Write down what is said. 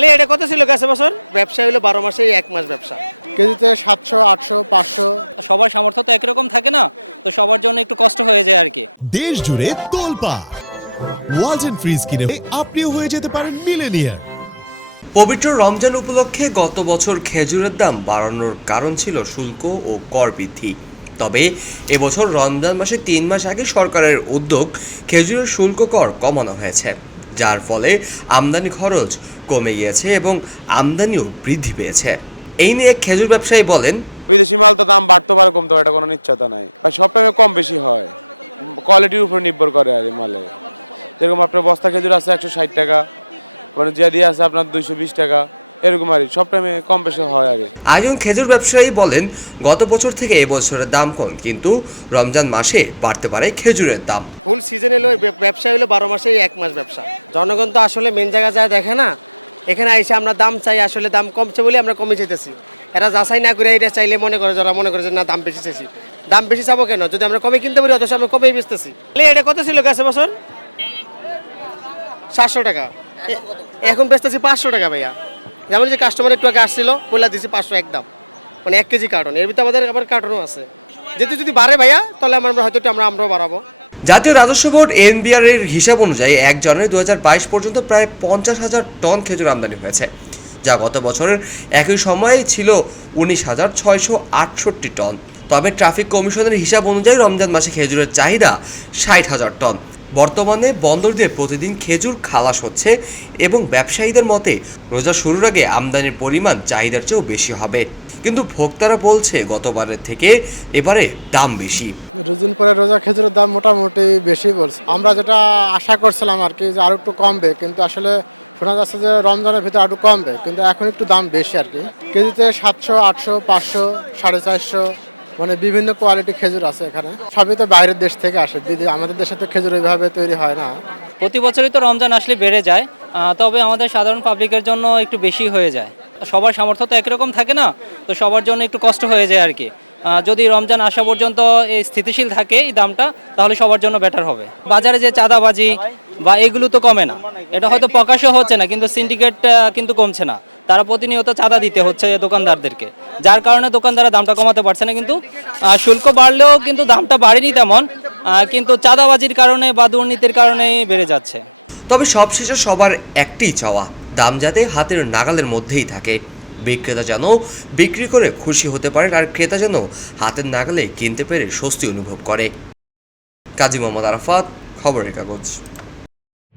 এটা কত ছিল গেছে বছর? ব্যবসা হলো বারো মাসে এক মাস ব্যবসা। কেজিতে সাতশো আটশো পাঁচশো। সবার সামর্থ্য তো একরকম থাকে না তো সবার জন্য একটু কষ্ট হয়ে যায় আর কি। দেশ জুড়ে তোলপা ওয়াজ এন্ড ফ্রিজ কিনে আপনিও হয়ে যেতে পারেন মিলেনিয়ার পবিত্র রমজান উপলক্ষে গত বছর খেজুরের দাম বাড়ানোর কারণ ছিল শুল্ক ও কর বৃদ্ধি। তবে এবছর রমজান মাসে তিন মাস আগে সরকারের উদ্যোগ খেজুরের শুল্ক কর কমানো হয়েছে। যার ফলে আমদানি খরচ কমে গিয়েছে এবং আমদানিও বৃদ্ধি পেয়েছে। এই নিয়ে খেজুর ব্যবসায়ী বলেন, বিদেশি মাল তো দাম বাড়তে পারে, কমতে পারে, এটা কোনো নিশ্চয়তা নাই। আর সব টাইমে কম বেশি হয়। কোয়ালিটির উপর নির্ভর করে আর মালে। যেরকম আপনার বস্তা খেজুর আছে একশো ষাট টাকা মানে জিয়া দিয়ে আছে আপনার দুইশো বিশ টাকা এরকম আর। সব টাইমে কম বেশি হয় আর। একজন খেজুর ব্যবসায়ী বলেন গত বছর থেকে এবছরের দাম কম কিন্তু রমজান মাসে বাড়তে পারে খেজুরের দাম। ফুল সিজন ব্য- ব্যবসা হলো বারো মাসে এক মাস ব্যবসা। জনগণ তো আসলে মেন জায়গা যায় দেখে না এখানে এসে আমরা দাম চাই আসলে দাম কমছে বলে আমরা কমে যেতেছি। এরা যাচাই না করে এটা চাইলে মনে করে যারা মনে করে যে না দাম বেশি চাইছি। দাম বেশি চাবো কেন? যদি আমরা কমে কিনতে পারি অথচ আমরা কমেই বেচতেছি। তাহলে এটা কত ছিল গেছে বছর? সাতশো টাকা। এ- এখন বেচতেছি পাঁচশো টাকা ভাইয়া। যেমন যে কাস্টমার একটু আগে আসছিল বললা দিছি পাঁচশো একদম। মানে এক কেজি কার্টন এর ভিতরে আমাদের আবার কার্টনও আছে। যেহেতু যদি বাড়ে ভাইয়া, তাহলে আমরা হয়তো আমরা আমরাও বাড়াবো। জাতীয় রাজস্ব বোর্ড এনবিআর এর হিসাব অনুযায়ী এক জানুয়ারি দু হাজার বাইশ পর্যন্ত প্রায় পঞ্চাশ হাজার টন খেজুর আমদানি হয়েছে, যা গত বছরের একই সময়ে ছিল উনিশ হাজার ছয়শো আটষট্টি টন। তবে ট্রাফিক কমিশনের হিসাব অনুযায়ী রমজান মাসে খেজুরের চাহিদা ষাট হাজার টন। বর্তমানে বন্দর দিয়ে প্রতিদিন খেজুর খালাস হচ্ছে এবং ব্যবসায়ীদের মতে রোজা শুরুর আগে আমদানির পরিমাণ চাহিদার চেয়েও বেশি হবে। কিন্তু ভোক্তারা বলছে, গতবারের থেকে এবারে দাম বেশি। রোজিন পরে রোজা খেজুরের দাম মোটামুটি বেশি বলছে। আমরা যেটা আশা করছিলাম আর কি যে আরও একটু কমবে, কিন্তু আসলে শোনা যাচ্ছে যে রমজানের ভিতরে আরও কমবে, কিন্তু এখন একটু দাম বেশি আর কি। কেজিতে সাতশো, আটশো, পাঁচশো, সাড়ে চারশো মানে বিভিন্ন কোয়ালিটি খেজুর আছে এখানে। সবই তো বাইরের দেশ থেকে আসে। আমাদের দেশে তো খেজুর এইভাবে তৈরি হয় না। প্রতি বছরই তো রমজান আসলে বেড়ে যায় তবে আমাদের সাধারণ পাবলিকের জন্য একটু বেশি হয়ে যায়। সবার সামর্থ্য তো একরকম থাকে না, তো সবার জন্য একটু কষ্ট হয়ে যায় আর কি। যদি রমজান আসা পর্যন্ত স্থিতিশীল থাকে এই দামটা, তাহলে সবার জন্য বেটার হবে। বাজারে যে চাঁদাবাজি বা এগুলো তো কমে না। এটা হয়তো প্রকাশও হচ্ছে না, কিন্তু সিন্ডিকেট কিন্তু কমছে না। তারা প্রতিনিয়ত চাঁদা দিতে হচ্ছে দোকানদারদেরকে, যার কারণে দোকানদাররা দামটা কমাতে পারছে না, কিন্তু শুল্ক বাড়লেও কিন্তু দামটা বাড়েনি তেমন কিন্তু চাঁদাবাজির কারণে বা দুর্নীতির কারণেই বেড়ে যাচ্ছে। তবে সবশেষে সবার একটিই চাওয়া, দাম যাতে হাতের নাগালের মধ্যেই থাকে। বিক্রেতা যেন বিক্রি করে খুশি হতে পারেন, আর ক্রেতা যেন হাতের নাগালে কিনতে পেরে স্বস্তি অনুভব করে। কাজী মোহাম্মদ আরাফাত, খবরের কাগজ।